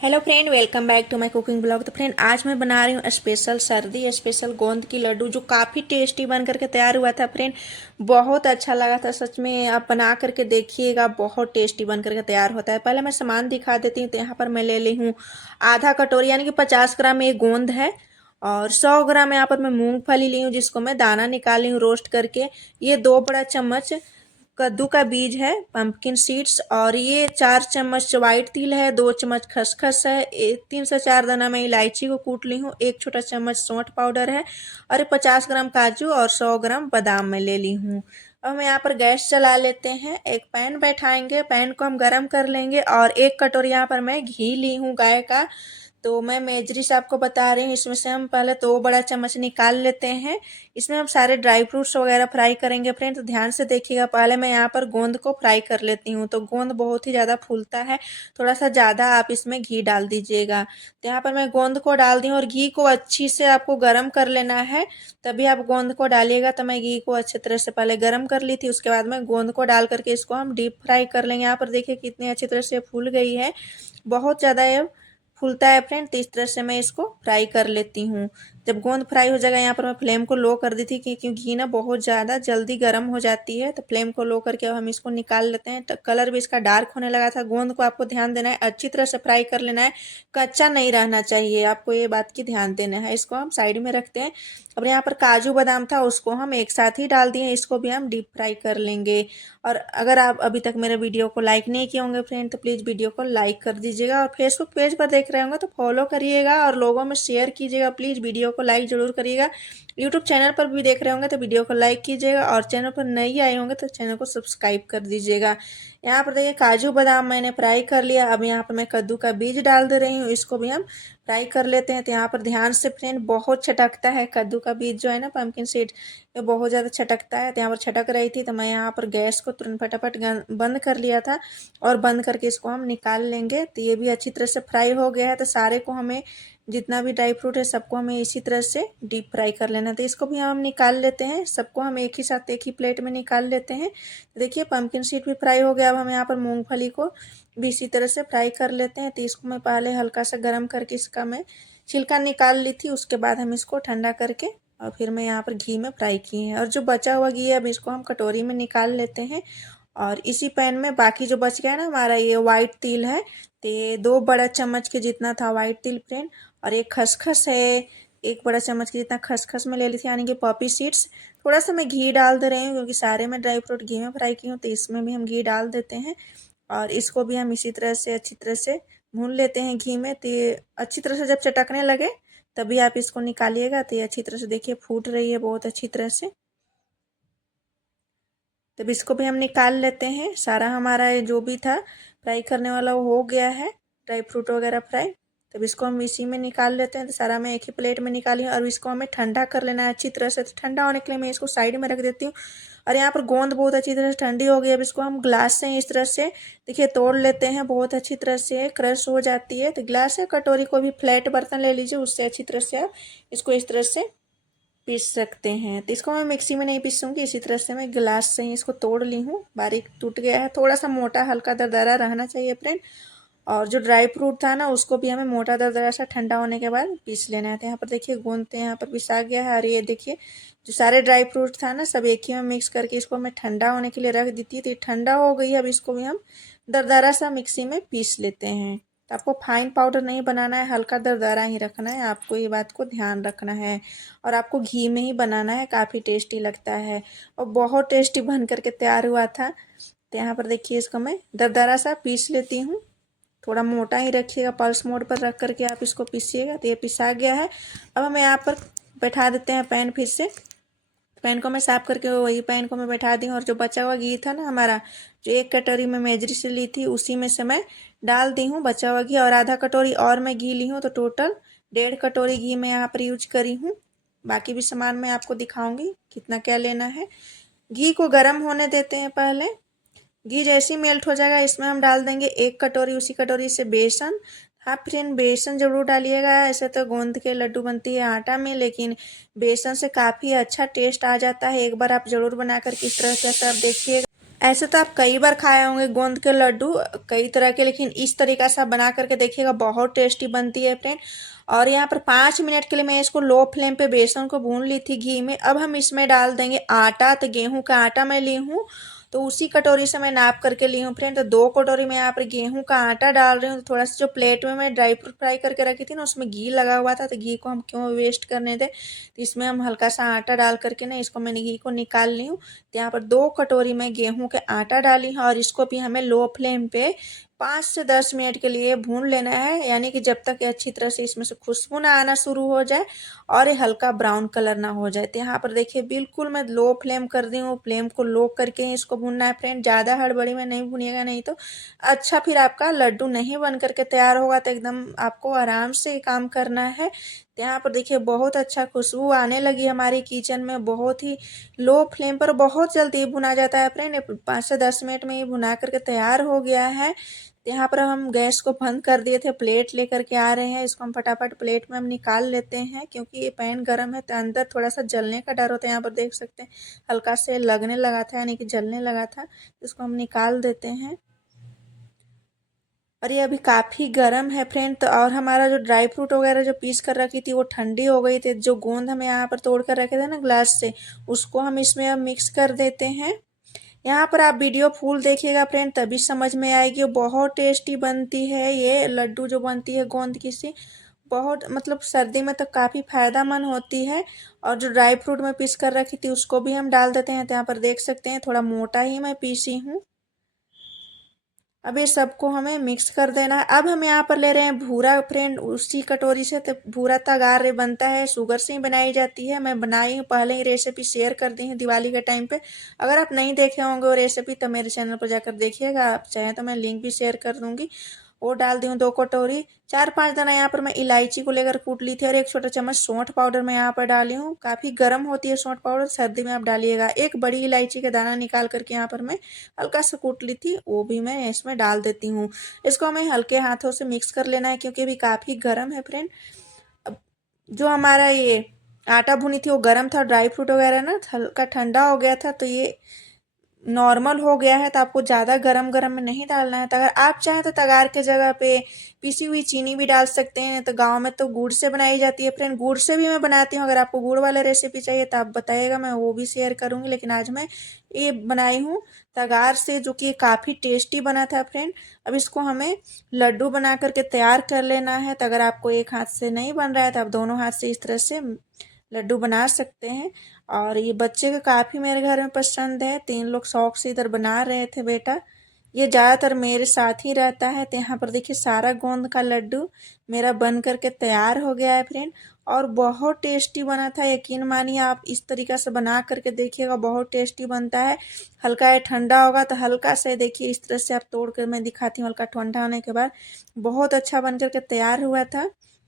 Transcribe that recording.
Hello friend, welcome back to my cooking blog. तो friend, आज मैं बना रही हूँ स्पेशल सर्दी स्पेशल गोंद की लड्डू, जो काफ़ी टेस्टी बन करके तैयार हुआ था। फ्रेंड, बहुत अच्छा लगा था सच में। आप बना करके देखिएगा, बहुत टेस्टी बन करके तैयार होता है। पहले मैं सामान दिखा देती हूँ। तो यहाँ पर मैं ले ली हूँ आधा कटोरी यानी कि 50 ग्राम ये गोंद है, और 100 ग्राम यहाँ पर मैं मूंगफली ली हूँ, जिसको मैं दाना निकाली हूँ रोस्ट करके। ये 2 बड़ा चम्मच कद्दू का बीज है, पंपकिन सीड्स, और ये 4 चम्मच वाइट तिल है, 2 चम्मच खसखस है, 3 से 4 दाना मैं इलायची को कूट ली हूँ, 1 छोटा चम्मच सौंठ पाउडर है, और 50 ग्राम काजू और 100 ग्राम बादाम मैं ले ली हूँ। अब हम यहाँ पर गैस चला लेते हैं, एक पैन बैठाएंगे, पैन को हम गरम कर लेंगे, और 1 कटोरी यहाँ पर मैं घी ली हूँ गाय का। तो मैं मेजरी से आपको बता रही हूँ। इसमें से हम पहले 2 बड़ा चम्मच निकाल लेते हैं। इसमें हम सारे ड्राई फ्रूट्स वगैरह फ्राई करेंगे फ्रेंड, तो ध्यान से देखिएगा। पहले मैं यहाँ पर गोंद को फ्राई कर लेती हूँ। तो गोंद बहुत ही ज़्यादा फूलता है, थोड़ा सा ज़्यादा आप इसमें घी डाल दीजिएगा। तो यहाँ पर मैं गोंद को डाल दी हूँ, और घी को अच्छी से आपको गर्म कर लेना है, तभी आप गोंद को डालिएगा। तो मैं घी को अच्छी तरह से पहले गर्म कर ली थी, उसके बाद में गोंद को डाल करके इसको हम डीप फ्राई कर लेंगे। यहाँ पर देखिए कितनी अच्छी तरह से फूल गई है, बहुत ज़्यादा ये फूलता है फ्रेंड। तो इस तरह से मैं इसको फ्राई कर लेती हूँ। जब गोंद फ्राई हो जाएगा, यहाँ पर मैं फ्लेम को लो कर दी थी, क्योंकि घी ना बहुत ज़्यादा जल्दी गर्म हो जाती है। तो फ्लेम को लो करके अब हम इसको निकाल लेते हैं। तो कलर भी इसका डार्क होने लगा था। गोंद को आपको ध्यान देना है, अच्छी तरह से फ्राई कर लेना है, कच्चा नहीं रहना चाहिए, आपको ये बात की ध्यान देना है। इसको हम साइड में रखते हैं। अब यहाँ पर काजू बादाम था, उसको हम एक साथ ही डाल दिए, इसको भी हम डीप फ्राई कर लेंगे। और अगर आप अभी तक मेरे वीडियो को लाइक नहीं किए होंगे फ्रेंड, तो प्लीज़ वीडियो को लाइक कर दीजिएगा, और फेसबुक पेज पर देख रहे होंगे तो फॉलो करिएगा, और लोगों में शेयर कीजिएगा। प्लीज़ वीडियो को लाइक ज़रूर करिएगा। यूट्यूब चैनल पर भी देख रहे होंगे तो वीडियो को लाइक कीजिएगा, और चैनल पर नए आए होंगे तो चैनल को सब्सक्राइब कर दीजिएगा। यहाँ पर देखिए काजू बादाम मैंने फ्राई कर लिया। अब यहाँ पर मैं कद्दू का बीज डाल दे रही हूँ, इसको भी हम फ्राई कर लेते हैं। तो यहाँ पर ध्यान से फ्रेंड, बहुत छटकता है कद्दू का बीज जो है ना, पम्पकिन सीड, ये बहुत ज़्यादा छटकता है। तो यहाँ पर छटक रही थी, तो मैं यहाँ पर गैस को तुरंत फटाफट बंद कर लिया था, और बंद करके इसको हम निकाल लेंगे। तो ये भी अच्छी तरह से फ्राई हो गया है। तो सारे को हमें, जितना भी ड्राई फ्रूट है सबको हमें इसी तरह से डीप फ्राई कर लेना है। तो इसको भी हम निकाल लेते हैं, सबको हम एक ही साथ एक ही प्लेट में निकाल लेते हैं। तो देखिए पम्पकिन सीड भी फ्राई हो गया। अब हम यहाँ पर मूंगफली को भी इसी तरह से फ्राई कर लेते हैं। तो इसको मैं पहले हल्का सा गर्म करके इसका मैं छिलका निकाल ली थी, उसके बाद हम इसको ठंडा करके और फिर मैं यहाँ पर घी में फ्राई किए हैं। और जो बचा हुआ घी है, अब इसको हम कटोरी में निकाल लेते हैं। और इसी पैन में बाकी जो बच गया है ना हमारा, ये वाइट तिल है। तो ये 2 बड़ा चम्मच के जितना था वाइट तिल फ्रेंड, और एक खसखस है, 1 बड़ा चम्मच के जितना खसखस में ले ली थी, यानी कि पॉपी सीड्स। थोड़ा सा मैं घी डाल दे रही हूँ, क्योंकि सारे में ड्राई फ्रूट घी में फ्राई की हूँ, तो इसमें भी हम घी डाल देते हैं। और इसको भी हम इसी तरह से अच्छी तरह से भून लेते हैं घी में। तो ये अच्छी तरह से जब चटकने लगे, तभी आप इसको निकालिएगा। तो ये अच्छी तरह से देखिए फूट रही है बहुत अच्छी तरह से। तब इसको भी हम निकाल लेते हैं। सारा हमारा जो भी था फ्राई करने वाला वो हो गया है, ड्राई फ्रूट वगैरह फ्राई। तब इसको हम इसी में निकाल लेते हैं। तो सारा मैं एक ही प्लेट में निकाली हूँ, और इसको हमें ठंडा कर लेना है अच्छी तरह से। तो ठंडा होने के लिए मैं इसको साइड में रख देती हूँ। और यहाँ पर गोंद बहुत अच्छी तरह से ठंडी हो गई। अब इसको हम ग्लास से इस तरह से देखिए तोड़ लेते हैं, बहुत अच्छी तरह से क्रश हो जाती है। तो ग्लास या कटोरी को भी फ्लैट बर्तन ले लीजिए, उससे अच्छी तरह से आप इसको इस तरह से पीस सकते हैं। तो इसको मैं मिक्सी में नहीं पीसूँगी, इसी तरह से मैं गिलास से ही इसको तोड़ ली हूँ। बारीक टूट गया है, थोड़ा सा मोटा हल्का दरदरा रहना चाहिए फ्रेंड। और जो ड्राई फ्रूट था ना, उसको भी हमें मोटा दरदरा सा ठंडा होने के बाद पीस लेना है। तो यहाँ पर देखिए गोंद तो यहाँ पर पिसा गया है। और ये देखिए जो सारे ड्राई फ्रूट था ना, सब एक ही में मिक्स करके इसको मैं ठंडा होने के लिए रख दी थी। तो ये ठंडा हो गई है। अब इसको भी हम दरदरा सा मिक्सी में पीस लेते हैं। तो आपको फाइन पाउडर नहीं बनाना है, हल्का दरदरा ही रखना है, आपको ये बात को ध्यान रखना है। और आपको घी में ही बनाना है, काफ़ी टेस्टी लगता है, और बहुत टेस्टी बन करके तैयार हुआ था। तो यहाँ पर देखिए इसको मैं दरदरा सा पीस लेती हूँ। थोड़ा मोटा ही रखिएगा, पल्स मोड पर रख करके आप इसको पीसिएगा। तो ये पिसा गया है। अब हम यहाँ पर बैठा देते हैं पैन फिर से। पैन को मैं साफ करके वही पैन को मैं बैठा दी हूँ। और जो बचा हुआ घी था ना हमारा, जो 1 कटोरी में मेजरी से ली थी, उसी में से मैं डाल दी हूँ बचा हुआ घी। और आधा कटोरी और मैं घी ली हूँ, तो टोटल 1.5 कटोरी घी मैं यहाँ पर यूज करी हूँ। बाकी भी सामान मैं आपको दिखाऊंगी कितना क्या लेना है। घी को गर्म होने देते हैं पहले। घी जैसे ही मेल्ट हो जाएगा, इसमें हम डाल देंगे 1 कटोरी, उसी कटोरी से बेसन। हाँ फ्रेंड, बेसन ज़रूर डालिएगा। ऐसे तो गोंद के लड्डू बनती है आटा में, लेकिन बेसन से काफ़ी अच्छा टेस्ट आ जाता है। एक बार आप ज़रूर बना कर किस तरह से आप देखिएगा। ऐसे तो आप कई बार खाए होंगे गोंद के लड्डू कई तरह के, लेकिन इस तरीका से आप बना करके देखिएगा, बहुत टेस्टी बनती है फ्रेंड। और यहाँ पर 5 मिनट के लिए मैं इसको लो फ्लेम पे बेसन को भून ली थी घी में। अब हम इसमें डाल देंगे आटा। तो गेहूं का आटा मैं ली हूँ, तो उसी कटोरी से मैं नाप करके ली हूँ फ्रेंड। तो 2 कटोरी में यहाँ पर गेहूं का आटा डाल रही हूँ। तो थोड़ा सा जो प्लेट में मैं ड्राई फ्रूट फ्राई करके रखी थी ना, उसमें घी लगा हुआ था, तो घी को हम क्यों वेस्ट करने दें, तो इसमें हम हल्का सा आटा डाल करके ना इसको मैंने घी को निकाल ली हूँ। तो यहाँ पर 2 कटोरी में गेहूं के आटा डाली है, और इसको भी हमें लो फ्लेम पे 5 से 10 मिनट के लिए भून लेना है, यानी कि जब तक ये अच्छी तरह से इसमें से खुशबू ना आना शुरू हो जाए और ये हल्का ब्राउन कलर ना हो जाए। तो यहाँ पर देखिए बिल्कुल मैं लो फ्लेम कर दी हूँ, फ्लेम को लो करके ही इसको भूनना है फ्रेंड, ज़्यादा हड़बड़ी में नहीं भूनिएगा, नहीं तो अच्छा फिर आपका लड्डू नहीं बन करके तैयार होगा। तो एकदम आपको आराम से काम करना है। तो यहाँ पर देखिए बहुत अच्छा खुशबू आने लगी हमारी किचन में, बहुत ही लो फ्लेम पर बहुत जल्दी भुना जाता है फ्रेंड, 5 से 10 मिनट में ही भुना करके तैयार हो गया है। तो यहाँ पर हम गैस को बंद कर दिए थे, प्लेट लेकर के आ रहे हैं, इसको हम फटाफट प्लेट में हम निकाल लेते हैं, क्योंकि ये पैन गर्म है तो अंदर थोड़ा सा जलने का डर होता है। यहाँ पर देख सकते हैं हल्का से लगने लगा था, यानी कि जलने लगा था, इसको हम निकाल देते हैं। और ये अभी काफ़ी गर्म है फ्रेंड। तो और हमारा जो ड्राई फ्रूट वगैरह जो पीस कर रखी थी वो ठंडी हो गई थी, जो गोंद हमें यहाँ पर तोड़ कर रखे थे ना ग्लास से, उसको हम इसमें अब मिक्स कर देते हैं। यहाँ पर आप वीडियो फुल देखिएगा फ्रेंड, तभी समझ में आएगी। वो बहुत टेस्टी बनती है ये लड्डू जो बनती है गोंद की सी, बहुत मतलब सर्दी में तो काफ़ी फायदेमंद होती है। और जो ड्राई फ्रूट में पीस कर रखी थी उसको भी हम डाल देते हैं। तो यहाँ पर देख सकते हैं थोड़ा मोटा ही मैं पीसी हूँ। अब ये सबको हमें मिक्स कर देना है। अब हम यहाँ पर ले रहे हैं भूरा फ्रेंड, उसी कटोरी से। तो भूरा तगार बनता है, शुगर से ही बनाई जाती है। मैं बनाई हूँ पहले ही, रेसिपी शेयर कर दी है दिवाली के टाइम पे। अगर आप नहीं देखे होंगे वो रेसिपी तो मेरे चैनल पर जाकर देखिएगा, आप चाहें तो मैं लिंक भी शेयर कर दूंगी। वो डाल दी हूँ 2 कटोरी। 4-5 दाना यहाँ पर मैं इलायची को लेकर कूट ली थी, और 1 छोटा चम्मच सौंठ पाउडर मैं यहाँ पर डाली हूँ। काफ़ी गर्म होती है सौंठ पाउडर, सर्दी में आप डालिएगा। एक बड़ी इलायची का दाना निकाल करके यहाँ पर मैं हल्का सा कूट ली थी, वो भी मैं इसमें डाल देती हूँ। इसको हमें हल्के हाथों से मिक्स कर लेना है, क्योंकि अभी काफ़ी गर्म है फ्रेंड। अब जो हमारा ये आटा भुनी थी वो गर्म था, ड्राई फ्रूट वगैरह ना हल्का ठंडा हो गया था, तो ये नॉर्मल हो गया है। तो आपको ज़्यादा गरम गरम में नहीं डालना है। तो अगर आप चाहें तो तगार के जगह पे पिसी हुई चीनी भी डाल सकते हैं। तो गांव में तो गुड़ से बनाई जाती है फ्रेंड, गुड़ से भी मैं बनाती हूँ। अगर आपको गुड़ वाला रेसिपी चाहिए तो आप बताइएगा, मैं वो भी शेयर करूँगी। लेकिन आज मैं ये बनाई हूँ तगार से, जो कि काफ़ी टेस्टी बना था फ्रेंड। अब इसको हमें लड्डू बना करके तैयार कर लेना है। तो अगर आपको एक हाथ से नहीं बन रहा है तो आप दोनों हाथ से इस तरह से लड्डू बना सकते हैं। और ये बच्चे को काफ़ी मेरे घर में पसंद है, 3 लोग शौक से इधर बना रहे थे बेटा। ये ज़्यादातर मेरे साथ ही रहता है। तो यहाँ पर देखिए सारा गोंद का लड्डू मेरा बन करके तैयार हो गया है फ्रेंड, और बहुत टेस्टी बना था। यकीन मानिए आप इस तरीक़ा से बना करके देखिएगा, बहुत टेस्टी बनता है। हल्का ये ठंडा होगा तो हल्का से देखिए इस तरह से आप तोड़ कर मैं दिखाती हूँ, हल्का ठंडा होने के बाद बहुत अच्छा बन करके तैयार हुआ था।